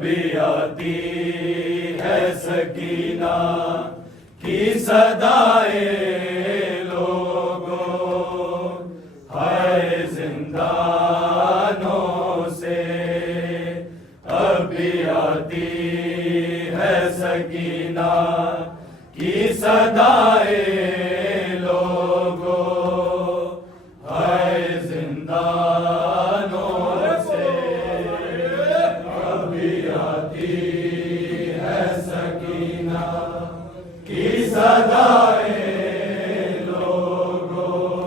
भी आती है सकीना की सदाएं लोगों, हाय जिंदानों से अब भी आती है सकीना की सदाएं लोगों, हाय जिंदानों से अब भी आती है सकीना की सदाएं लोगों,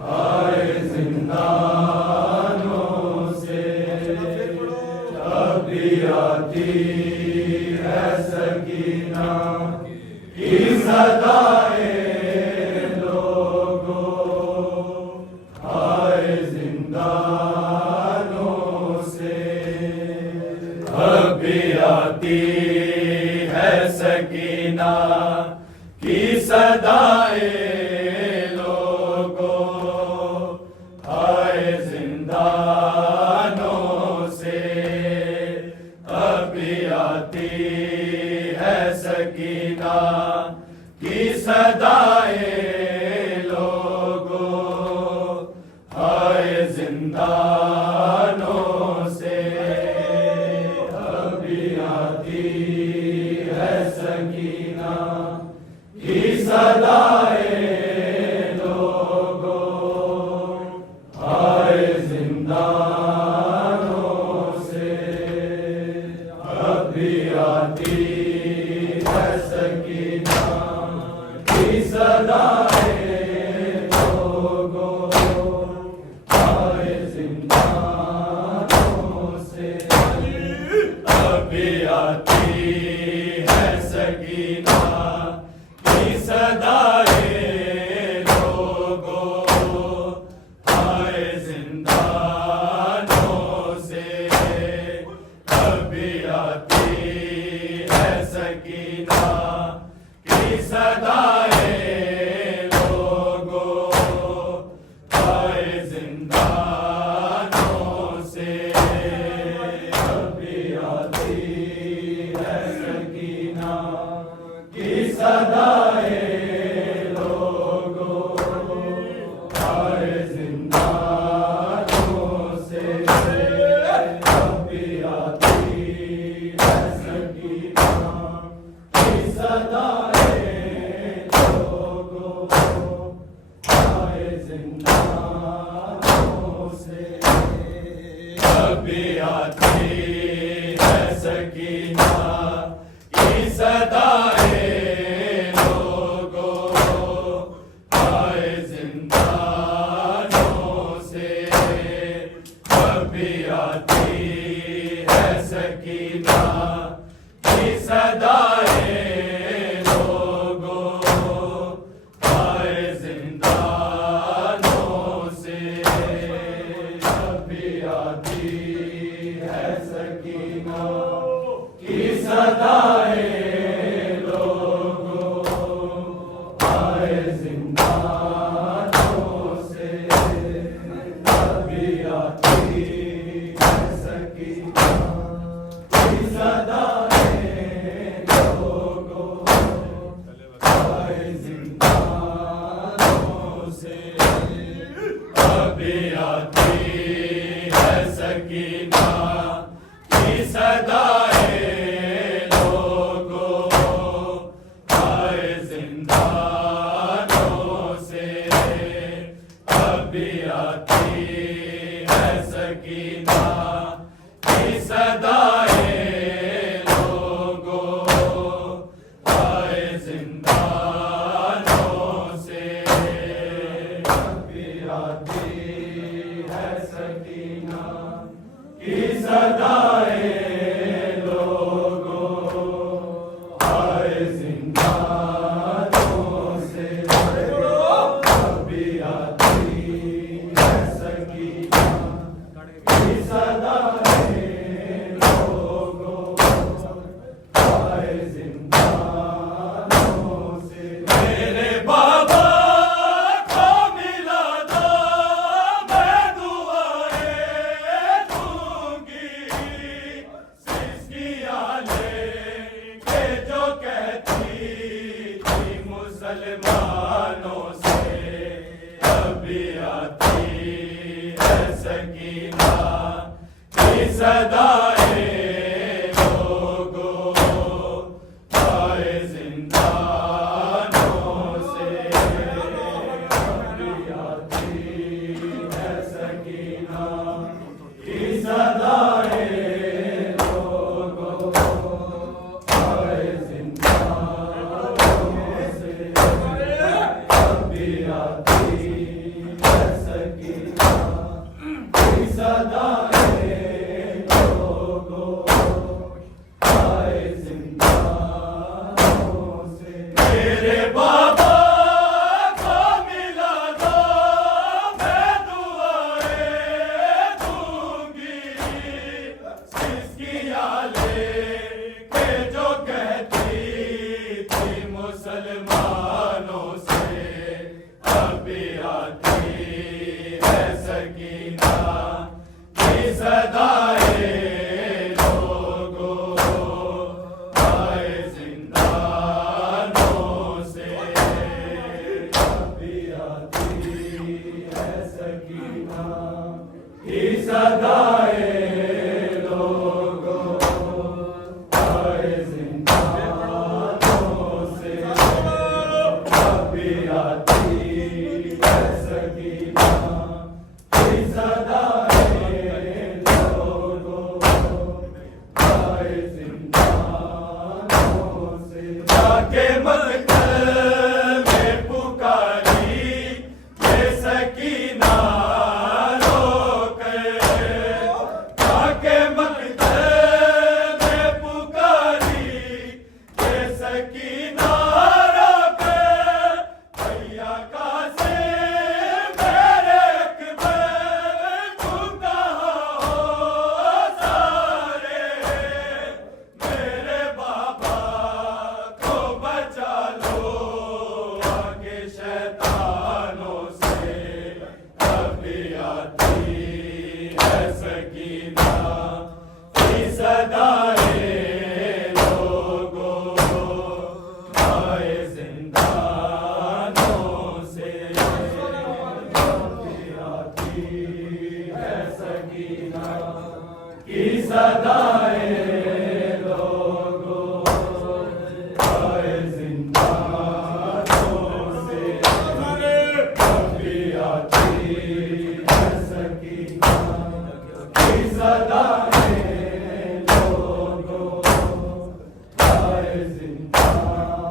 हाय जिंदानों से अब भी आती है सकीना की सदाएं लोगों, हाय जिंदानों से अब भी आती है सकीना की सदाएं लोगों, हाय जिंदानों से अब भी आती है सकीना की सदाएं लोगों, हाय जिंदानों से अब भी आती है सकीना की सदाएं लोगों, हाय जिंदानों से अब भी आती है सकीना की सदाएं लोगों, हाय जिंदानों से अब भी आती है सकीना की सदाएं लोगों, हाय जिंदानों से अब भी आती है सकीना की सदाएं लोगों, हाय जिंदानों से अब भी आती है सकीना की सदाएं लोगों, हाय जिंदानों से अब भी आती है सकीना की सदाएं लोगों, हाय जिंदानों से अब भी आती है सकीना की सदाएं लोगों, हाय जिंदानों से अब भी आती है सकीना की सदाएं लोगों, हाय जिंदानों से अब भी आती है सकीना की सदाएं लोगों, हाय जिंदानों से अब भी आती है सकीना की सदाएं लोगों, हाय जिंदानों से अब भी आती है सकीना की सदाएं लोगों, हाय जिंदानों से अब भी आती है सकीना की सदाएं लोगों, हाय जिंदानों से अब भी आती है सकीना की सदाएं सिसकिया लेके जो कहती थी मुसलमानों से, अभी आती है सकीना की सदाए लोगों आए जिंदानों से, अभी आती है सकीना की सदाए लोगों आए जिंदानों से, अभी आती है सकीना की सदाए लोगों आए जिंदानों से। जाके मक्तब में पुकारी ये सकीना रोके, जाके मक्तब में पुकारी ये सकीना रोके, भैया कासिम मेरे अकबर तुम कहाँ हो सारे, मेरे बाबा को बचा लो आगे शैतानों से, अभी आती है सकीना की सदाए लोगों आए जिंदानों से, अभी आती है सकीना की सदाए लोगों आए जिंदानों से, अभी आती है सकीना की सदाए लोगों आए जिंदानों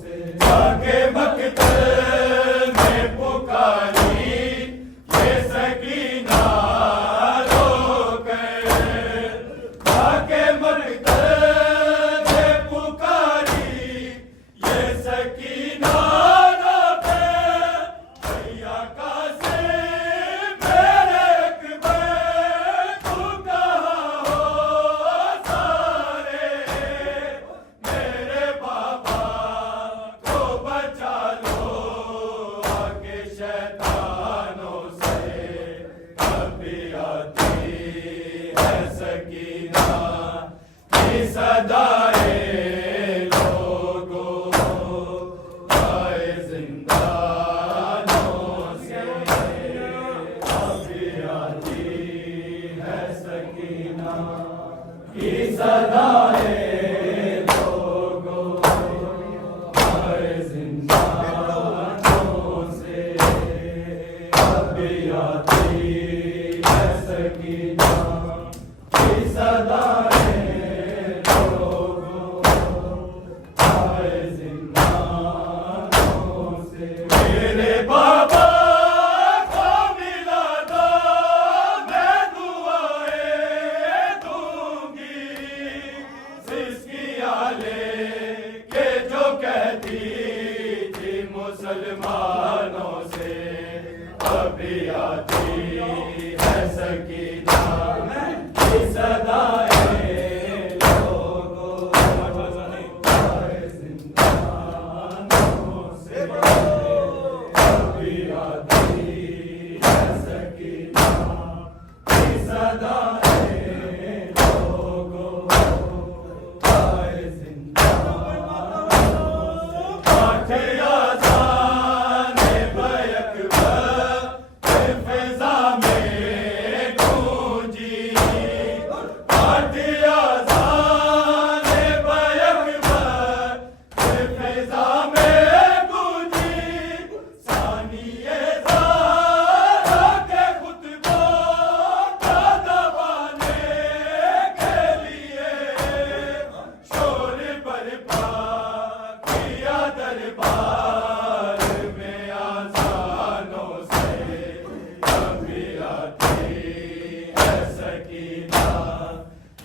से। जाके मक्तब में पुकारी ये सकीना रोके, जाके मक्तब में पुकारी ये सकीना रोके, भैया कासिम मेरे अकबर तुम कहाँ हो सारे, मेरे बाबा को बचा लो आगे शैतानों से, अभी आती है सकीना की सदाए लोगों आए जिंदानों से, अभी आती है सकीना की सदाए लोगों आए जिंदानों से, अभी आती है सकीना की सदाए लोगों आए जिंदानों से। मेरे बाबा को मिला दो मैं दुआएं दूंगी, सिसकिया लेके जो कहती थी मुसलमानों से, अभी आती है सकीना की सदाए लोगों आए जिंदानों से, अभी आती है सकीना की सदाए लोगों आए जिंदानों से। आठे आज़ाने बयकबर फिज़ा में गूंजी, आठे आज़ाने बयकबर फिज़ा में गूंजी, सानिए ज़ारा के खुतबों का दबाने के लिए शोर बरपा किया दरबार में आज़ानों से, अभी आती है सकीना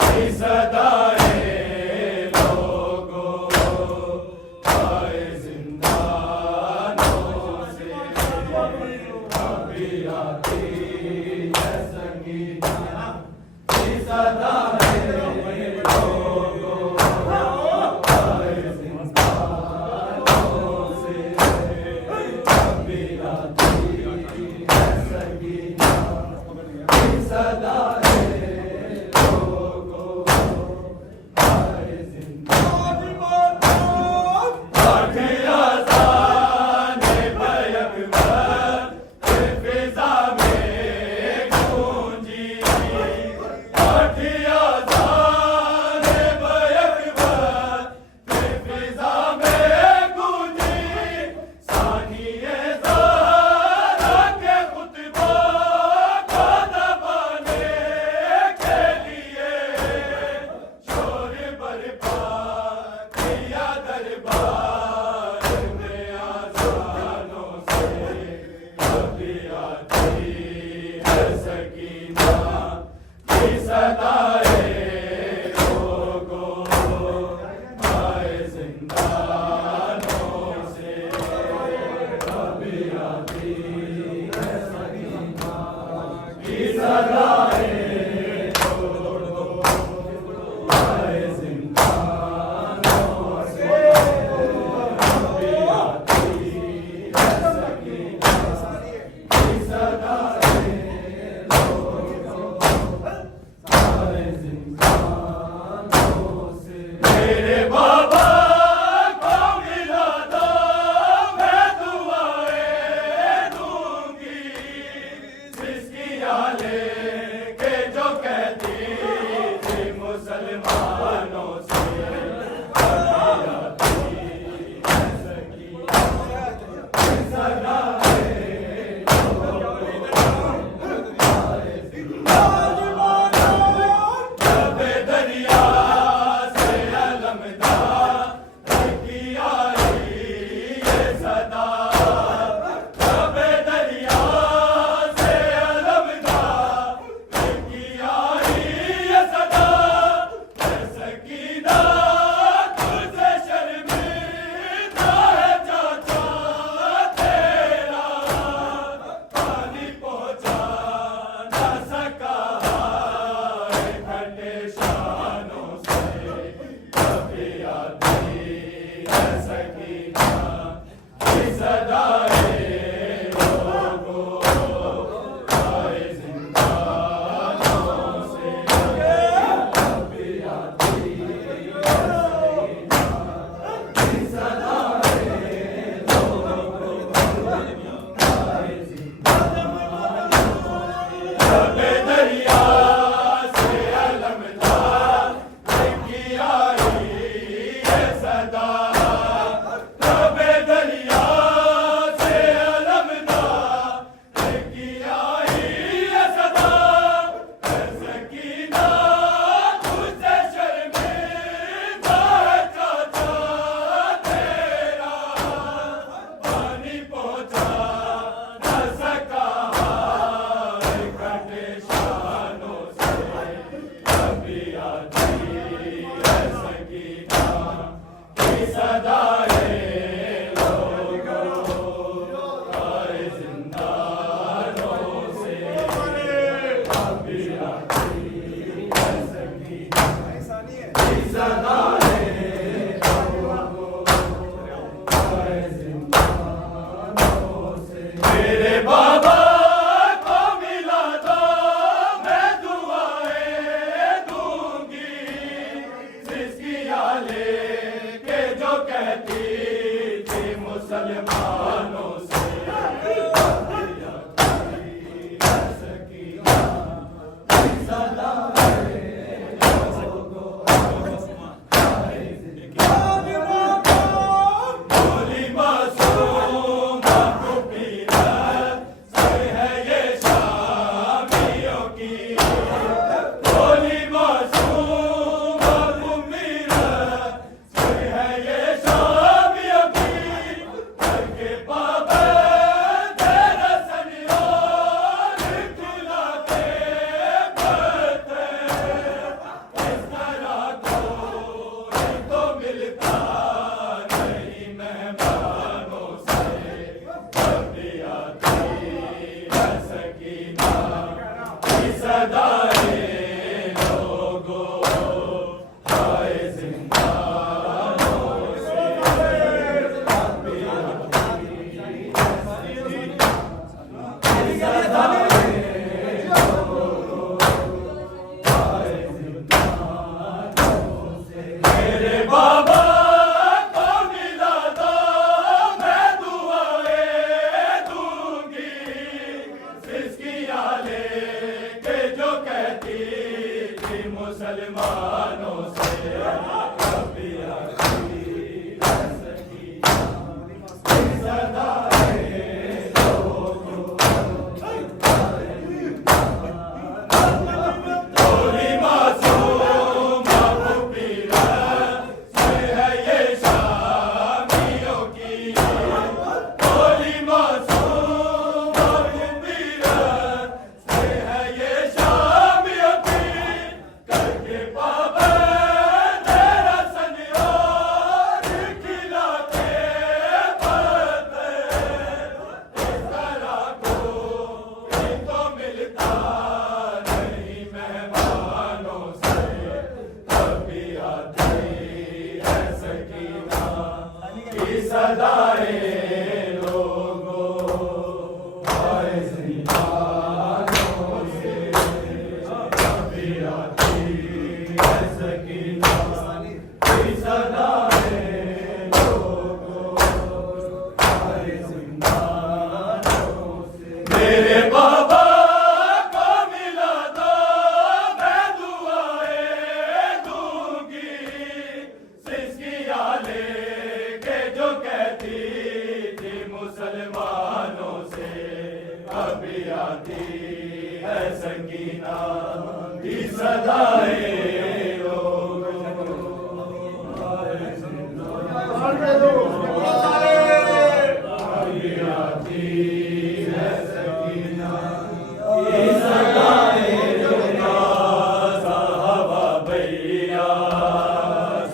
की सदाए लोगों आए जिंदानों से, अभी आती है सकीना की सदाए मेरे बाबा को मिला दो, मैं दुआएं दूंगी, जिसकी आले के जो कहती थी मुसलमानों से। मेरे बाबा को मिला दो, मैं दुआएं दूंगी, जिसकी आले के जो कहती थी मुसलमानों से। मुसलमानों से कभी आती सकी सदा थोड़ी मासूम पीरा से है ये शामियों की, थोड़ी मासूम पीरा से है ये शामियों की, करके पाबे तेरा सनियोर खिलाते पड़ते, इस तरह कोई तो मिलता नहीं मेहमानों से, कभी आती है सकीना की सदाएं लोगों आए ज़िंदानों से, कभी आती है सकीना की सदाएं लोगों हमारे जिंदानों से। मेरे बाबा को मिला तो मैं दुआएं दूंगी, सिसकिया लेके जो कहती थी मुसलमानों से, अभी आती है सकीना की सदाएं लोगों हमारे जिंदानों से। अभी आती है सकीना की सदाएं लोगों साहबा भैया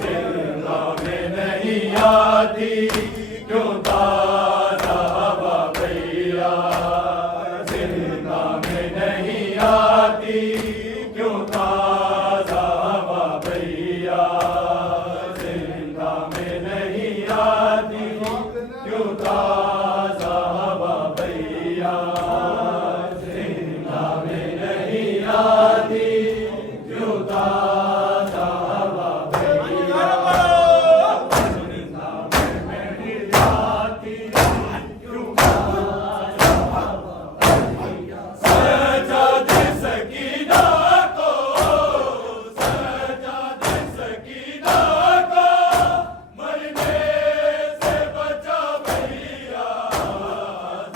जिंदा में नहीं आती क्यों साहबा भैया जिंदा में नहीं आती क्यों साहबा भैया जिंदा में नहीं आती क्यों साहबा भैया जिंदा में नहीं आती क्यों साहबा भैया जिंदा में नहीं आती क्यों सजा दे सकीना को, सजा दे सकीना को, मरने से बचा भैया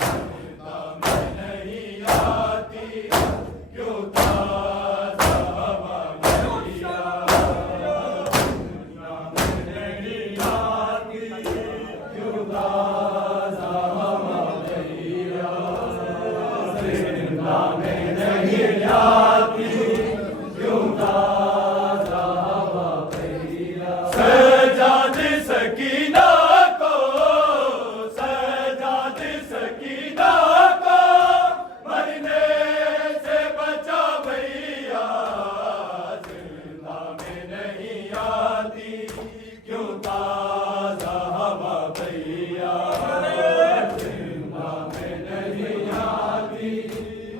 जिंदा में नहीं आती क्यों साहबा भैया जिंदा में नहीं आती क्यों साहबा भैया जिंदा में नहीं आती क्यों साहबा भैया। सजा दे सकीना को, सजा दे सकीना को, मरने से बचा भैया जिंदा में नहीं आती क्यों साहबा भैया जिंदा में नहीं आती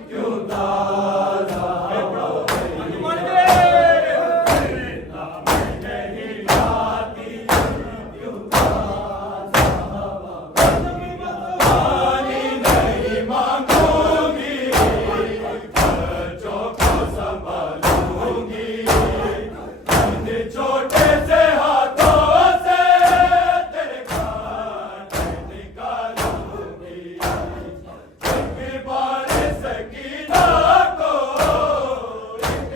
क्यों साहबा भैया जिंदा में नहीं आती क्यों साहबा भैया। पानी नहीं मांगूंगी बच्चों को संभालूंगी, अपने छोटे से हाथों से तेरे खाने निकालूंगी। एक बार सकीना को,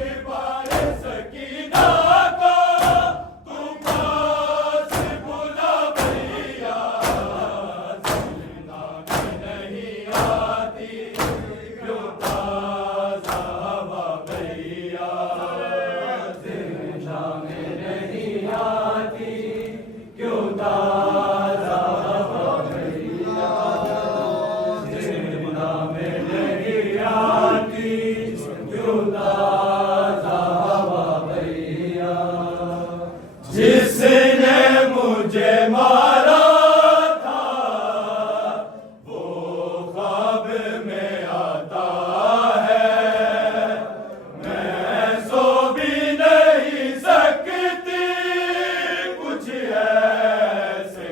एक बार सकीना को, तू पास बुला भैया जिंदा में नहीं आती क्यों साहबा भैया जिंदा में नहीं आती क्यों साहबा भैया जिंदा में नहीं आती क्यों साहबा भैया। जिसने मुझे मारा था वो ख्वाब में आता है, मैं सो भी नहीं सकती कुछ ऐसे